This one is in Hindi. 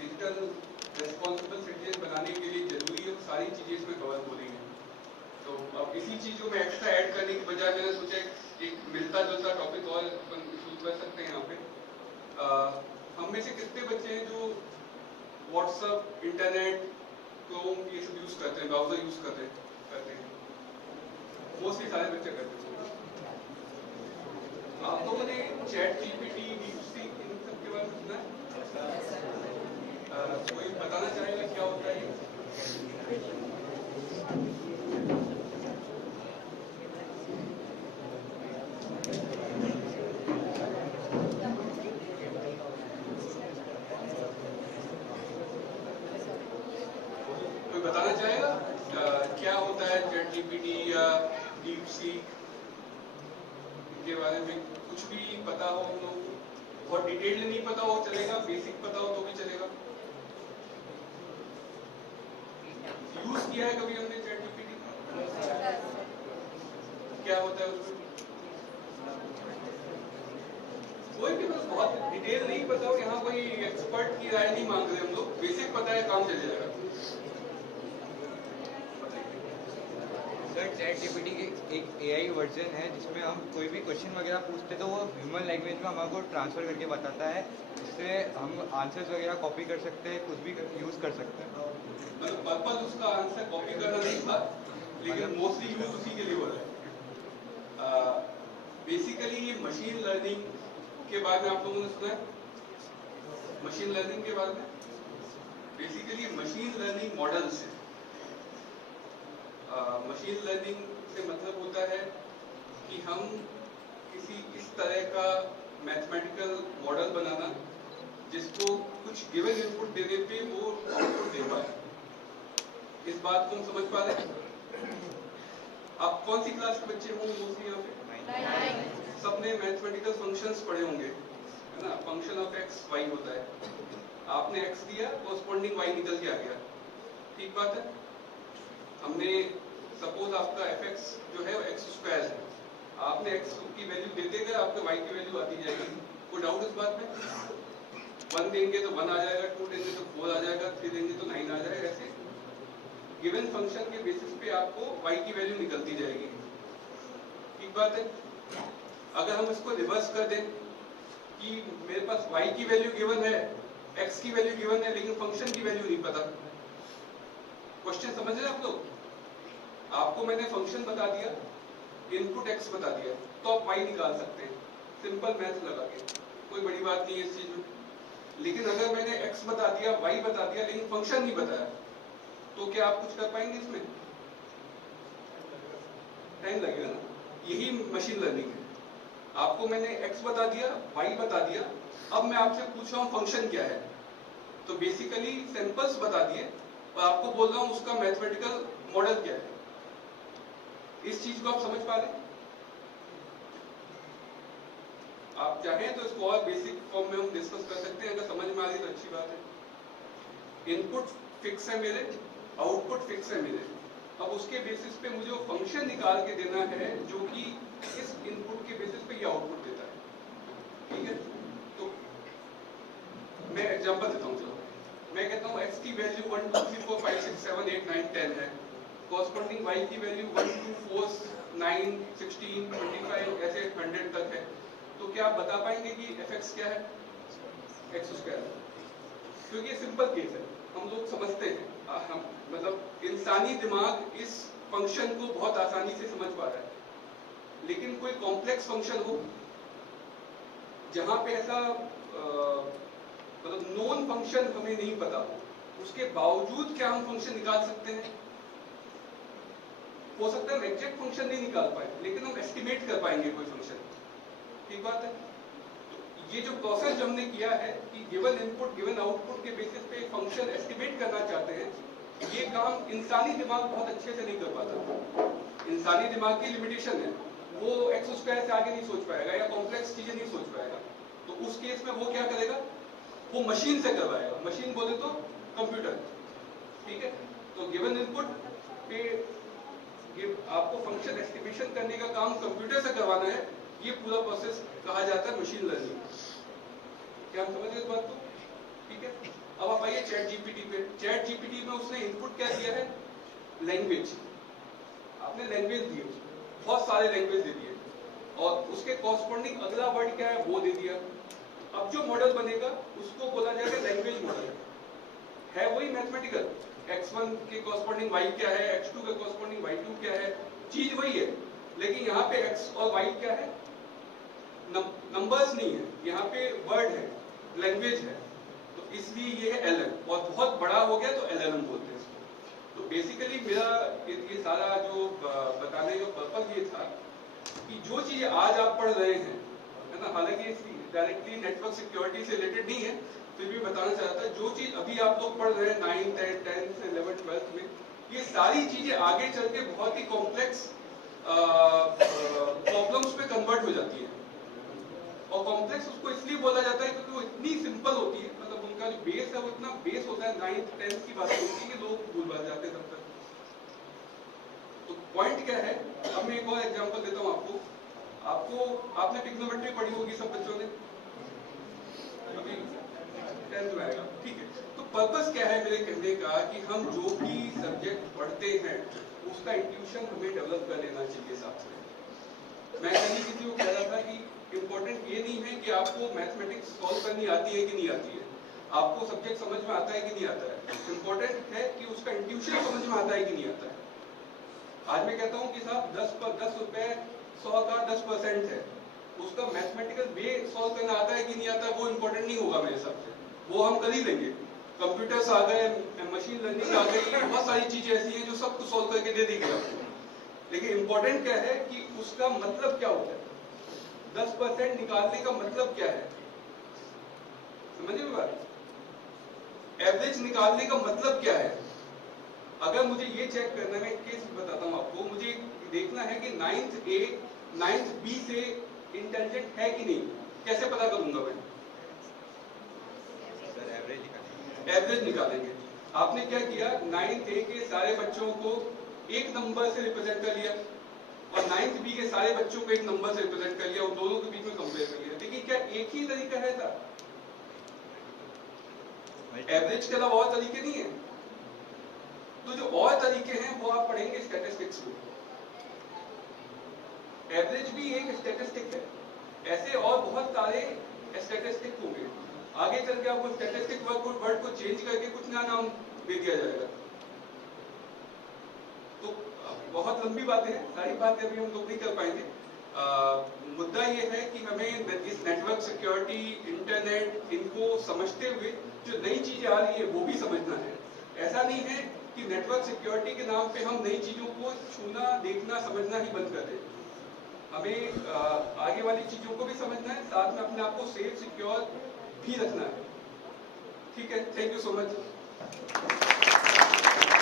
डिजिटल रेस्पॉन्सिबल सिटीजन बनाने के लिए जरूरी है, सारी चीजें इसमें कवर हो रही हैं। तो अब इसी चीजों में एक्स्ट्रा ऐड करने की बजाय मैंने सोचा एक मिलता जुलता टॉपिक और अपन शुरू कर सकते हैं यहाँ पे। हम में से कितने बच्चे हैं जो व्हाट्सएप, इंटरनेट, क्रोम ये सब यूज करते हैं, ब्राउजर यूज करते हैं? मोस्टली सारे बच्चे करते हैं। आप लोगों ने चैट जीपीटी, डीपसीक इन सब के बारे में सुना है? कोई बताना चाहेगा क्या होता है? कोई बताना चाहेगा क्या होता है चैट जीपीटी या डीपसीक? के बारे में कुछ भी पता हो हम लोग को? बहुत डिटेल नहीं पता हो चलेगा, बेसिक पता हो तो भी चलेगा। यूज किया है कभी हमने चैट जीपीटी? क्या होता है उसमें? कोई भी बस बहुत डिटेल नहीं पता हो, यहाँ कोई एक्सपर्ट की राय नहीं मांग रहे हम लोग, बेसिक पता है काम चल जाएगा। सर चैट जीपीटी की एक एआई वर्जन है जिसमें हम कोई भी क्वेश्चन वगैरह पूछते तो वो ह्यूमन लैंग्वेज में हमको ट्रांसफर करके बताता है, जिससे हम आंसर्स वगैरह कॉपी कर सकते हैं, कुछ भी यूज कर सकते हैं। मतलब पर्पज उसका आंसर कॉपी करना नहीं था, लेकिन मोस्टली यूज उसी के लिए हो रहा है। बेसिकली ये मशीन लर्निंग के बारे में आप लोगों ने सुना है? मशीन लर्निंग के बारे में बेसिकली मशीन लर्निंग मॉडल्स है। मशीन लर्निंग से मतलब होता है कि हम किसी इस तरह का मैथमेटिकल मॉडल बनाना जिसको कुछ गिवन इनपुट देने पे वो आउटपुट दे पाए। इस बात को हम समझ पा रहे हैं? आप कौन सी क्लास के बच्चे होंगे मोस्टली यहाँ पे? सबने मैथमेटिकल फंक्शंस पढ़े होंगे, है ना? फंक्शन ऑफ एक्स वाई होता है, आपने एक्स दिया, कोरस्पॉन्डिंग वाई निकल के आ गया, ठीक बात है। हमने सपोज आपका एफ एक्स जो है एक्स स्क्वायर है, आपने एक्स की वैल्यू देते गए, आपके वाई की वैल्यू आती जाएगी। कोई डाउट इस बात में? 1 देंगे तो 1 आ जाएगा, 2 देंगे तो 4 आ जाएगा, 3 देंगे तो 9 आ जाएगा। ऐसे गिवन फंक्शन के बेसिस पे आपको वाई की वैल्यू निकलती जाएगी, ठीक बात है। अगर हम इसको रिवर्स कर दें कि मेरे पास वाई की वैल्यू गिवन है, एक्स की वैल्यू गिवन है, लेकिन फंक्शन की वैल्यू नहीं पता। क्वेश्चन समझ रहे हैं आप लोग? आपको मैंने फंक्शन बता दिया, इनपुट एक्स बता दिया, तो आप वाई निकाल सकते हैं सिंपल मैथ लगा के, कोई बड़ी बात नहीं है इस चीज में। लेकिन अगर मैंने एक्स बता दिया, वाई बता दिया, लेकिन फंक्शन नहीं बताया, तो क्या आप कुछ कर पाएंगे इसमें? टाइम लगेगा ना। यही मशीन लर्निंग है। आपको मैंने एक्स बता दिया, वाई बता दिया, अब मैं आपसे पूछ रहा हूं फंक्शन क्या है, तो बेसिकली सैंपल्स बता दिए और आपको बोल रहा हूं उसका मैथमेटिकल मॉडल क्या है। इस चीज को आप समझ पा रहे? आप चाहें तो इसको और बेसिक फॉर्म में हम डिस्कस कर सकते हैं, अगर समझ में आ रही तो अच्छी बात है। इनपुट फिक्स है मेरे, आउटपुट फिक्स है मेरे, अब उसके बेसिस पे मुझे वो फंक्शन निकाल के देना है जो कि इस इनपुट के बेसिस पे ये आउटपुट देता है, ठीक है। तो मैं एग्जांपल देता हूं, चलो मैं कहता हूं x की वैल्यू 1 2 3 4 5 6 7 8 9 10 है, कॉरस्पॉन्डिंग y की वैल्यू 1 2 4 9 16 25 ऐसे 100 तक है। तो क्या आप बता पाएंगे कि fx क्या है? X square. क्योंकि ये सिंपल केस है, हम लोग समझते हैं, हम मतलब इंसानी दिमाग इस फंक्शन को बहुत आसानी से समझ पा रहा है। लेकिन कोई कॉम्प्लेक्स फंक्शन हो जहां पे ऐसा मतलब नोन फंक्शन हमें नहीं पता हो, उसके बावजूद क्या हम फंक्शन निकाल सकते हैं? हो सकता है हम एग्जैक्ट फंक्शन नहीं निकाल पाए, लेकिन हम एस्टिमेट कर पाएंगे कोई फंक्शन, ठीक बात है। तो ये जो प्रोसेस जो हमने किया है कि गिवन इनपुट गिवन आउटपुट के बेसिस पे फंक्शन एस्टिमेट करना चाहते हैं, ये काम इंसानी दिमाग बहुत अच्छे से नहीं कर पाता। इंसानी दिमाग की लिमिटेशन है, वो एक्स स्क्वायर से आगे नहीं सोच पाएगा या कॉम्प्लेक्स चीजें नहीं सोच पाएगा। तो उस केस में वो क्या करेगा? वो मशीन से करवाएगा। मशीन बोले तो कंप्यूटर, ठीक है। तो गिवन इनपुट पे आपको फंक्शन एस्टिमेशन करने का काम कंप्यूटर से करवाना है, ये पूरा प्रोसेस कहा जाता है मशीन लर्निंग। क्या हम समझ गए इस बात को? ठीक है। अब आप आइए चैट जीपीटी पे। चैट जीपीटी में उसने इनपुट क्या दिया है? लैंग्वेज। आपने लैंग्वेज दी, बहुत सारे लैंग्वेज दे दिए, और उसके कॉरस्पॉन्डिंग अगला वर्ड क्या है वो दे दिया। अब जो मॉडल बनेगा उसको बोला जाएगा लैंग्वेज मॉडल। है वही मैथमेटिकल, x1 के कॉरस्पॉन्डिंग y क्या है, x2 के कॉरस्पॉन्डिंग y2 क्या है, चीज वही है, लेकिन यहाँ पे x और y क्या है? नंबर्स नहीं है, यहाँ पे वर्ड है, लैंग्वेज है, तो इसलिए ये है LM। और बहुत बड़ा हो गया तो LLM बोलते हैं इसको। तो बेसिकली मेरा ये सारा जो बताने का पर्पज ये था कि जो चीज आज आप पढ़ रहे हैं, है ना, हालांकि डायरेक्टली नेटवर्क सिक्योरिटी से रिलेटेड नहीं है, फिर भी बताना चाहता है, जो चीज अभी आप लोग पढ़ रहे हैं 9th, 10th, 11th, 12th में, ये सारी चीजें आगे चल के बहुत ही कॉम्प्लेक्स प्रॉब्लम्स पे कन्वर्ट हो जाती है। और कॉम्प्लेक्स उसको इसलिए बोला जाता है क्योंकि वो इतनी सिंपल होती है, मतलब उनका जो बेस है वो इतना बेस होता है, 9th, 10th की बात होती है कि लोग भूल भाल जाते हैं तब तक। तो पॉइंट क्या है, अब मैं एक और एग्जांपल देता हूँ आपको। आपने ट्रिग्नोमेट्री पढ़ी होगी सब बच्चों ने, अभी 10th में आएगा, ठीक है। तो पर्पस क्या है मेरे कहने का कि हम जो भी सब्जेक्ट पढ़ते हैं उसका इंट्यूशन हमें डेवलप कर लेना चाहिए साथ में। मैं कहीं किसी को कह रहा था कि इम्पोर्टेंट ये नहीं है कि आपको मैथमेटिक्स सॉल्व करनी आती है कि नहीं आती है, आपको सब्जेक्ट समझ में आता है कि नहीं आता है, इम्पोर्टेंट है कि उसका इंट्यूशन समझ में आता है कि नहीं आता है। आज मैं कहता हूँ कि साहब 10 रुपए 100 का 10% है, उसका मैथमेटिकल वे सॉल्व करना आता है कि नहीं आता है वो इम्पोर्टेंट नहीं होगा मेरे हिसाब से, वो हम कर ही लेंगे। कंप्यूटर्स आ गए, मशीन लर्निंग आ गई, बहुत सारी चीजें ऐसी हैं जो सब कुछ सॉल्व करके दे देंगे आपको, लेकिन इम्पोर्टेंट क्या है कि उसका मतलब क्या होता है, 10% निकालने का मतलब क्या है, समझिए बात। एवरेज निकालने का मतलब क्या है? अगर मुझे ये चेक करना है, मैं एक केस बताता हूँ आपको, मुझे देखना है कि 9th A 9th B से इंटेलिजेंट है कि नहीं, कैसे पता करूंगा मैं? सर एवरेज निकालेंगे। आपने क्या किया, 9th A के सारे बच्चों को एक नंबर से रिप्रेजेंट कर लिया और 9th B के सारे बच्चों को एक नंबर से रिप्रेजेंट कर लिया, उन दोनों के बीच में कंपेयर कर लिया, लेकिन क्या एक ही तरीका है था? एवरेज के अलावा और तरीके नहीं है। तो जो और तरीके हैं वो आप पढ़ेंगे स्टैटिस्टिक्स में। एवरेज भी एक स्टैटिस्टिक है, ऐसे और बहुत सारे स्टैटिस्टिक होंगे। आगे चल के आपको स्टैटिस्टिक वर्ड को चेंज करके कुछ नया नाम दे दिया जाएगा। तो बहुत लंबी बातें हैं, सारी बातें अभी हम लोग नहीं कर पाएंगे। मुद्दा ये है कि हमें इस नेटवर्क सिक्योरिटी, इंटरनेट, इनको समझते हुए जो नई चीजें आ रही है वो भी समझना है। ऐसा नहीं है कि नेटवर्क सिक्योरिटी के नाम पे हम नई चीजों को छूना, देखना, समझना ही बंद कर दें। हमें आगे वाली चीजों को भी समझना है, साथ में अपने आप को सेफ, सिक्योर भी रखना है। ठीक है, थैंक यू सो मच।